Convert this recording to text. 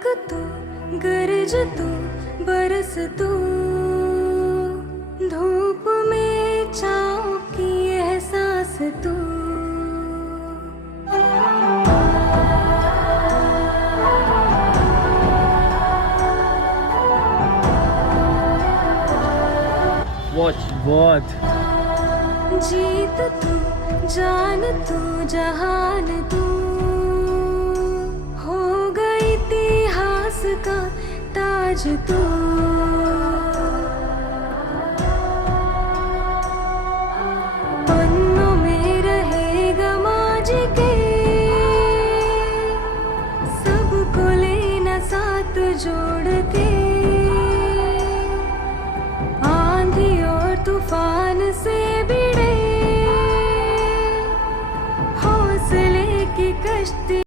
धड़क तू, गरज तू, बरस तू, धूप में छाँव की एहसास तू। वॉच जीत तू, जान तू, जहान तू, हो गई इतिहास का ताज तू। पन्नों में रहेगा माजी के, सबको लेना साथ जोड़ के। आंधी और तूफान से भिड़े हौसले की कश्ती